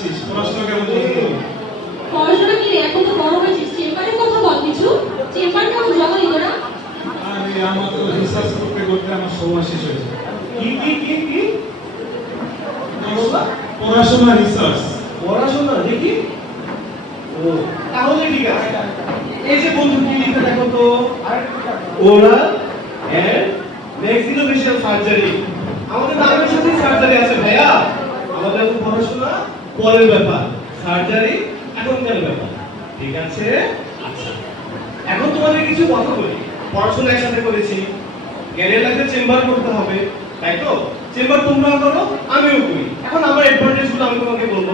আছিস? পড়াশোনা কেমন চলছে? পড়াশোনা কি এখন তো বড় হয়েছিস চেম্বারের কথা বল কিছু। চেম্বার কেমন? জমালি তোরা? আরে আমার তো রিসার্চ করতে করতে আমার সময় শেষ হয়েছে কি কি কি কি? পড়াশোনা রিসার্চ পড়াশোনা দেখি। ও তাহলে ঠিক আছে। এই যে বন্ধু কি লিখে দেখো তো? ওরাল এন্ড ম্যাক্সিলোফেশিয়াল সার্জারি আমাদের নামের সাথে সার্জারি আছে ভাইয়া। আমাদের পড়াশোনা পরের ব্যাপার সার্জারি এখনকার ব্যাপার? ঠিক আছে? আচ্ছা এখন তোমাদের কিছু কথা বলি। পড়াশোনা একসাথে করেছি ক্যারিয়ার লাইফে চেম্বার করতে হবে, তাই তো? চেম্বার তোমরা করো, আমিও করি। এখন আমার অ্যাডভান্টেজগুলো আমি তোমাকে বলব।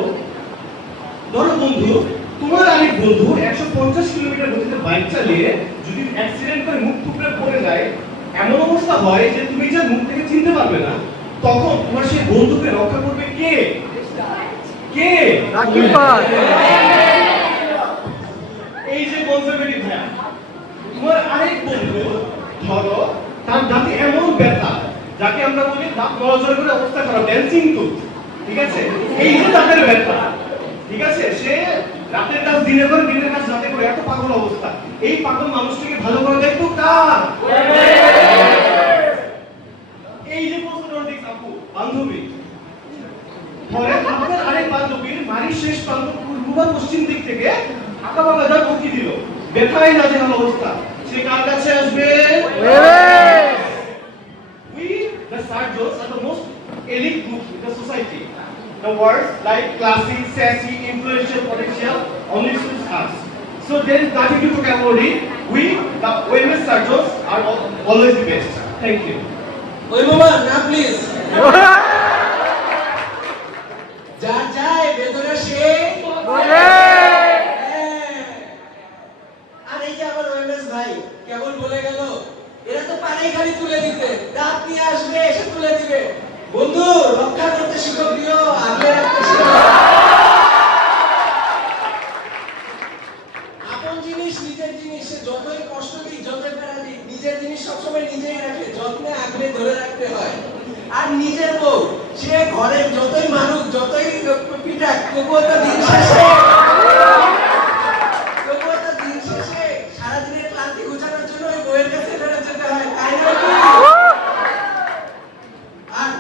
ধরো বন্ধু, তোমার আরেক বন্ধু একশো পঞ্চাশ কিলোমিটার গতিতে বাইক চালিয়ে যদি অ্যাক্সিডেন্ট করে মুখ টুকরে পড়ে যায়, এমন অবস্থা হয় যে তুমি যার মুখ থেকে চিনতে পারবে না, তখন তোমার সেই বন্ধুকে রক্ষা করবে কে? কে? এই যে কনজারভেটিভ ভাইয়া তোমার আরেক বন্ধু ধরো তার দাঁতে এমন ব্যথা যাকে আমরা বলি দাঁত নড়াচড়া করে অবস্থা খারাপ ড্যান্সিং টুথ ঠিক আছে? এই যে দাঁতের ব্যথা ঠিক আছে? সে রাতের কাজ দিনে করে দিনের কাজ রাতে করে এত পাগল অবস্থা। এই পাগল মানুষটাকে ভালো করে দায়িত্ব কার? এই যে প্রশ্নটিক আপু বান্ধবী পরে আপনার আরেক বান্ধবীর বাড়ির শেষ প্রান্ত পূর্ব বা পশ্চিম দিক থেকে আঁকা বাঁকা যা উকি দিল ব্যথায় না যে অবস্থা সে কার কাছে আসবে We, the Sarjos, are the most elite group in the society. The words like classy, sassy, influential, potential only suits us. So there is nothing to talk. We, the OMS Sarjos, are al- always the best. Thank you. ওই মামা না please যা যায় ভেতরে সে হ্যাঁ। আর এই যে আমার ওএমএস ভাই কেবল বলে গেল এরা তো পারেই খালি তুলে দিতে রাত নিয়ে আসবে এসে তুলে দিবে বন্ধু রক্ষা করতে শিখো প্রিয় আগলে রাখতে শিখো আপন জিনিস নিজের জিনিস সে যতই কষ্ট দিই যতই প্যারা দিই নিজের জিনিস সবসময় নিজেই রাখে যত্নে আগলে ধরে রাখতে হয় আর নিজের বউ সে ঘরে যতই মানুষ যতই পিটাক তবুও তো দিন শেষে তবুও তো দিন শেষে সারাদিনের ক্লান্তি ঘুচানোর জন্য ওই বউয়ের কাছে ফেরত যেতে হয় তাই নয় কি আর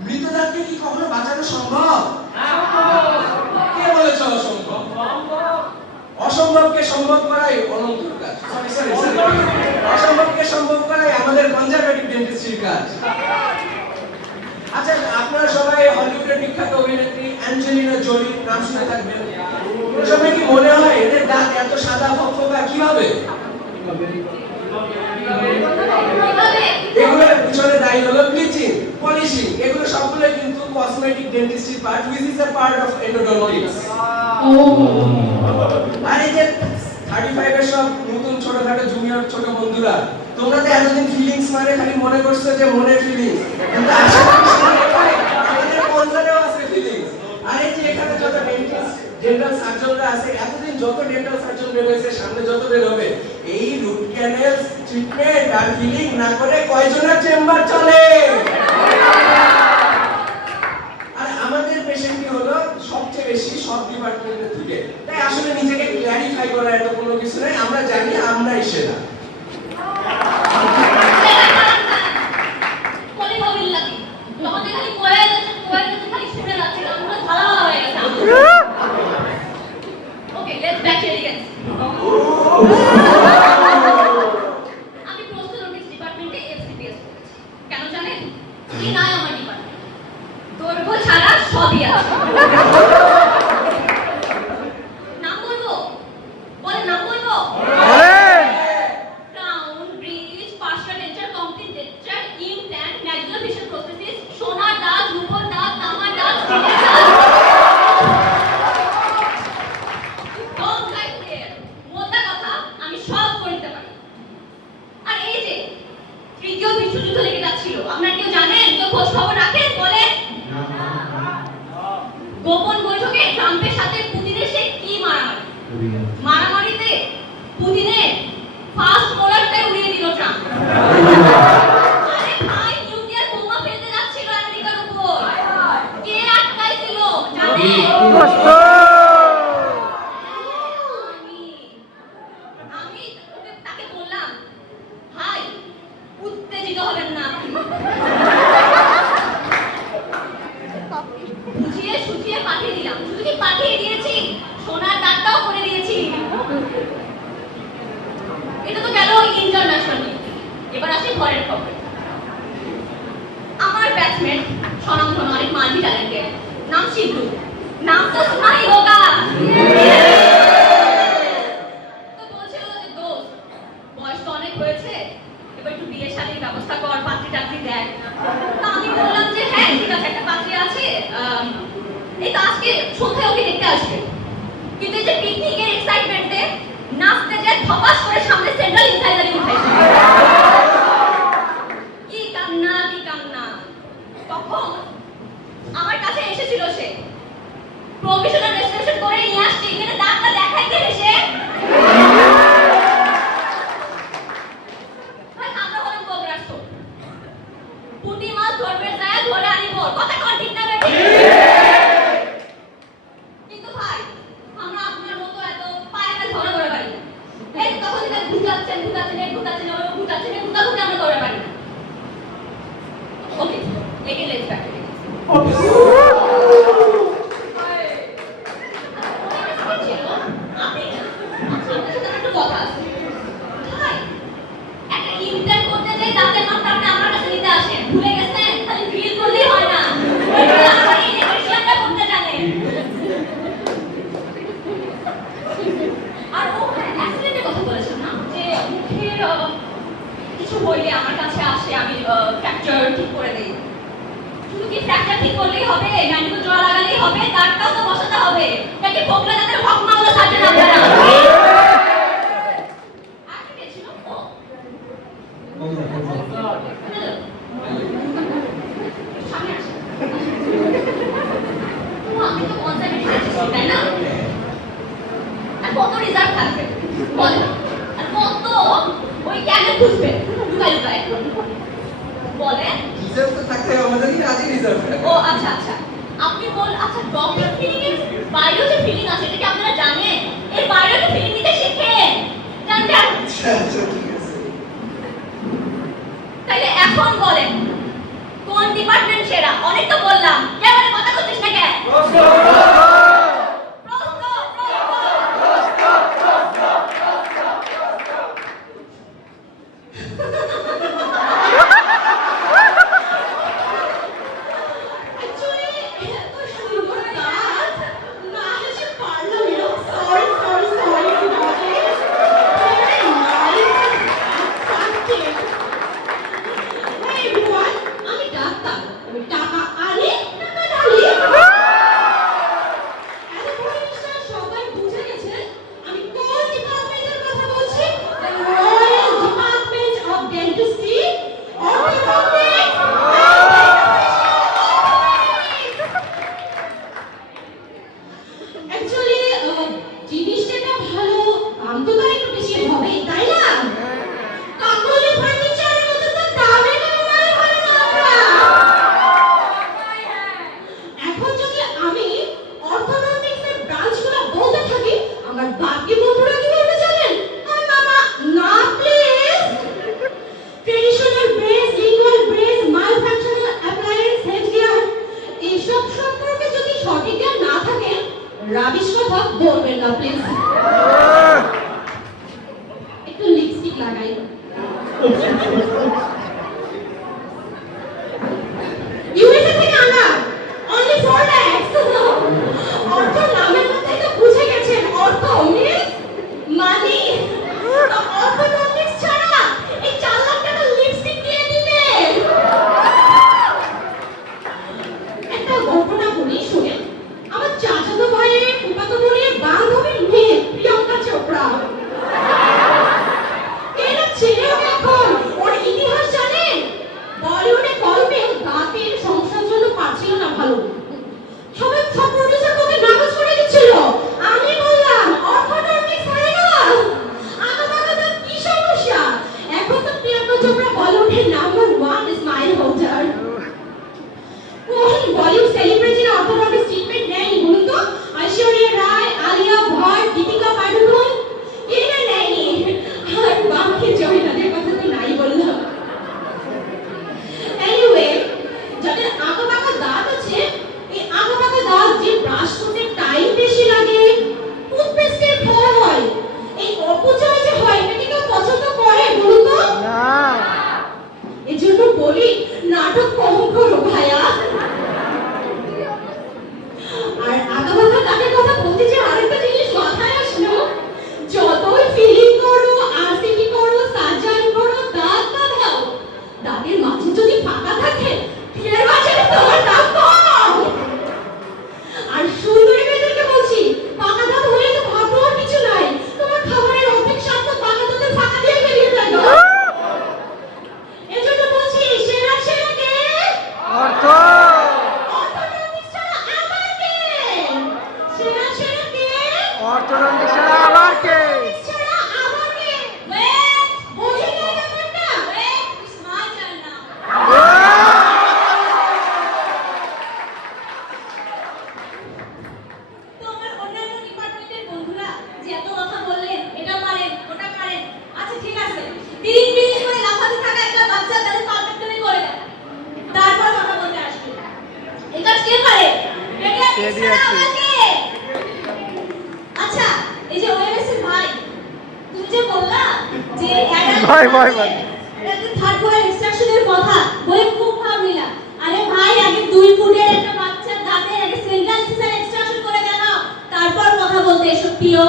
মৃতদানকে কি কখনো বাঁচানো সম্ভব কে বলেছে অসম্ভব অসম্ভবকে সম্ভব করাই অনন্তর কাজ সরি সরি অসম্ভবকে সম্ভব করাই আমাদের কনজারভেটিভ ডেন্টিস্ট্রির কাজ আচ্ছা আপনারা সবাই হলিউডের বিখ্যাত অভিনেত্রী অ্যাঞ্জেলিনা জোলি নাম শুনে থাকবেন ওনার সবাই কি মনে হয় এদের দাঁত এত সাদা ফকফকা কীভাবে এগুলোর পিছনে দায়ী হলো ব্লিচিং পলিশিং এগুলো সবগুলোই কিন্তু part which is a part of endodontics ও। আর এই যে 35 এর সব নতুন ছোটখাটো জুনিয়র ছোট বন্ধুরা তোমরা তো এতদিন ফিলিংস মানে খালি মনে করছ যে মনের ফিলিংস কিন্তু আমাদের আছে ফিলিংস আর এই যে এখানে যত ডেন্টিস্ট ডেন্টাল সার্জনরা আছে এতদিন যত ডেন্টাল সার্জন বের হয়েছে সামনে যত বের হবে এই রুট ক্যানেল ট্রিটমেন্ট আর ফিলিং না করে কয়জনের চেম্বার চলে? Thank you. और हम हमारे मानवी टैलेंट डालेंगे। नाम शीघ्र। नाम तो सुना ही होगा। Yeah. ছিল সে। প্রভিশনাল রেস্টোরেশন করে নিয়ে আসছে এখানে দাগটা দেখাইতে এসে। ঠিক করলেই হবে ম্যানিকুর জোড়া লাগালেই হবে, তারটাও তো বসাতে হবে। নাকি ফোকলা জাতের হক মাওলা সাজেন আপনারা কত রিজার্ভ থাকবে? বলেন অনেক তো বললাম। কেন কথা করছিস না কেন? um papo. E লাগে এটা থার্ড ফ্লোর ইনস্ট্রাকশনের কথা বলে খুব ভাব নিলাম। আরে ভাই আগে দুই ফুটের একটা বাচ্চার দাঁতের একটা সেন্ট্রাল সিসার এক্সট্রাকশন করে দাও তারপর কথা বলতে এসো প্রিয়।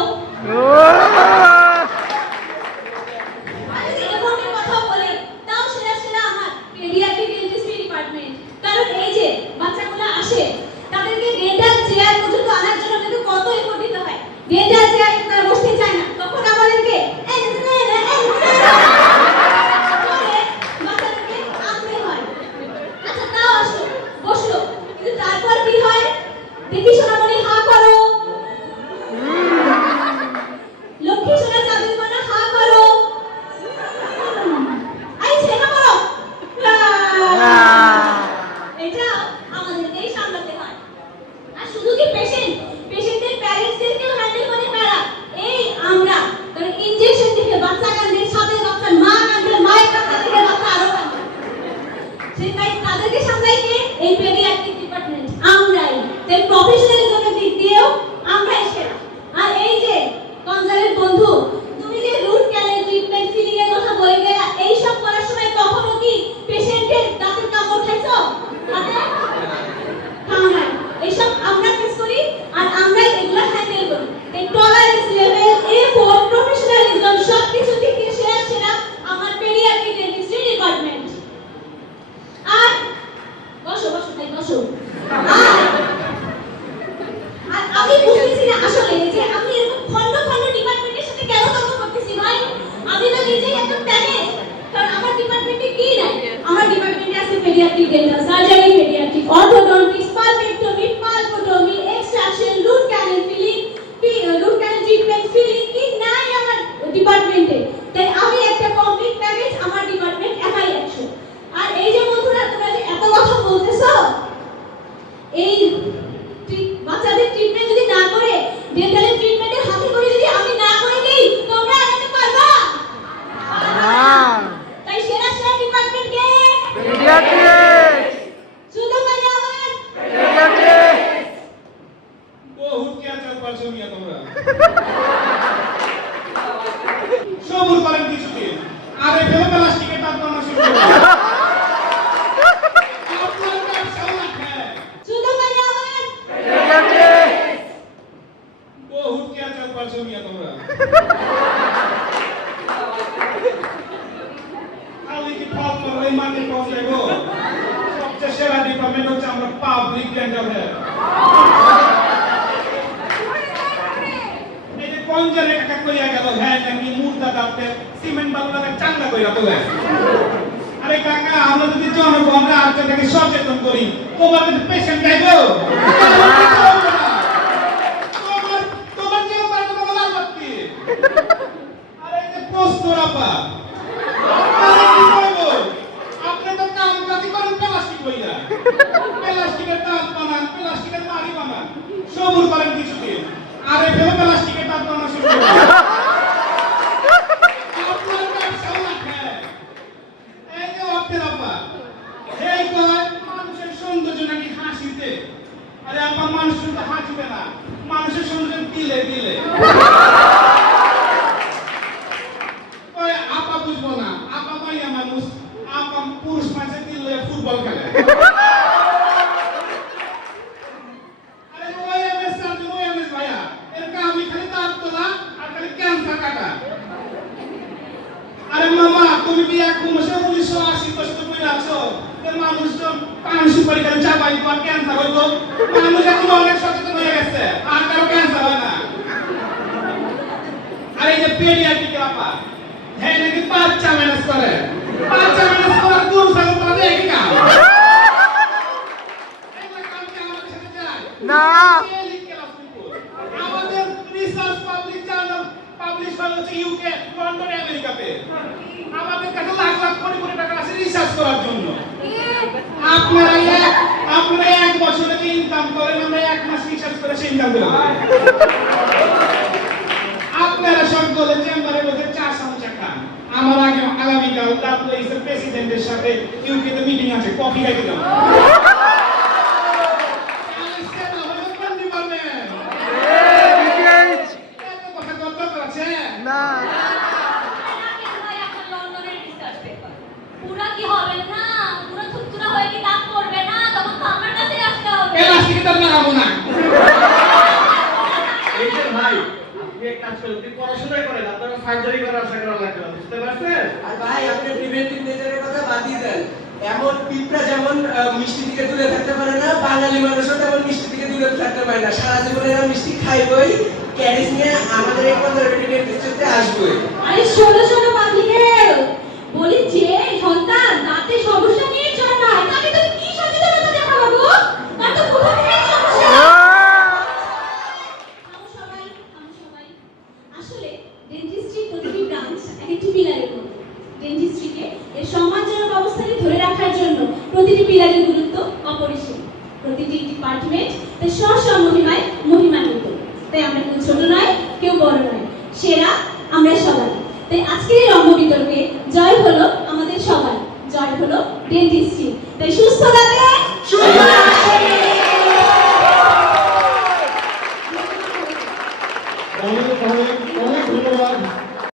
की केंद्र साजाई मीडिया की orthodox big band down there. কোন সিমেন্ট বাবুটাকে চাঙ্গা কইরা আরে কাকা, আমরা যদি জনগণরা আর থেকে সচেতন করি, তোমাদের পেশেন্ট যাইব? ফেলে প্লাস্টিকের পাত বানা শুরু তুমি এক উনিশশো উনিশশো আশি পঁচিশ করে আছো। মানুষজন পান সুপারি খেলে চাপাই পর ক্যান্সার হইব মানুষ এখন অনেক সচেতন হয়ে গেছে আর কারও ক্যান্সার হয় না। আর এই যে পেরিয়াটিক ব্যাপার হ্যাঁ নাকি বাচ্চা ম্যানেজ করে? বাচ্চা ম্যানেজ করার দূর সাথে তাদের একই কাজ না। আমাদের রিসার্চ পাবলিক জার্নাল পাবলিশ হয় হচ্ছে ইউকে লন্ডন আমেরিকাতে আমাদের কাছে লাখ লাখ কোটি কোটি টাকা আছে রিসার্চ করার জন্য। আপনারা এক আপনারা এক বছরে যে ইনকাম করেন আমরা এক মাস রিসার্চ করে সেই ইনকাম করে আপনারা সব বলেন চেম্বারে বসে চা সামোসা খান আমার আগে আগামীকাল তারপরে প্রেসিডেন্টের সাথে ইউকেতে মিটিং আছে কফি খাইতে যাব আজকে না হলে কোন পারবেন engage এত কথা দরকার আছে না ভাই আপনার লন্ডনের রিসার্চ পেপার পুরা কি হবে না পুরো থুতরা হয়ে কি দাগ পড়বে না তখন তো আমার কাছে আসতে হবে লাগাবো না। এই যে ভাই আপনি এক কাজ করেন আপনি পড়াশোনা করেন আপনারা সার্জারি করার আশা করা লাগবে না, বুঝতে পারছেন? আর ভাই আপনি প্রিভেন্টিভ মেজারের কথা বাদই দেন। এমন পিঁপড়া যেমন মিষ্টি থেকে দূরে থাকতে পারে না বাঙালি মানুষও তেমন মিষ্টি থেকে দূরে থাকতে পারে না। সারা জীবনে এরা মিষ্টি খাইবই ক্যারিস নিয়ে আমাদের এই কনজারভেটিভ ইন্ডাস্ট্রিতে আসবই। আরে শোনো শোনো পাখিরেল বলি যে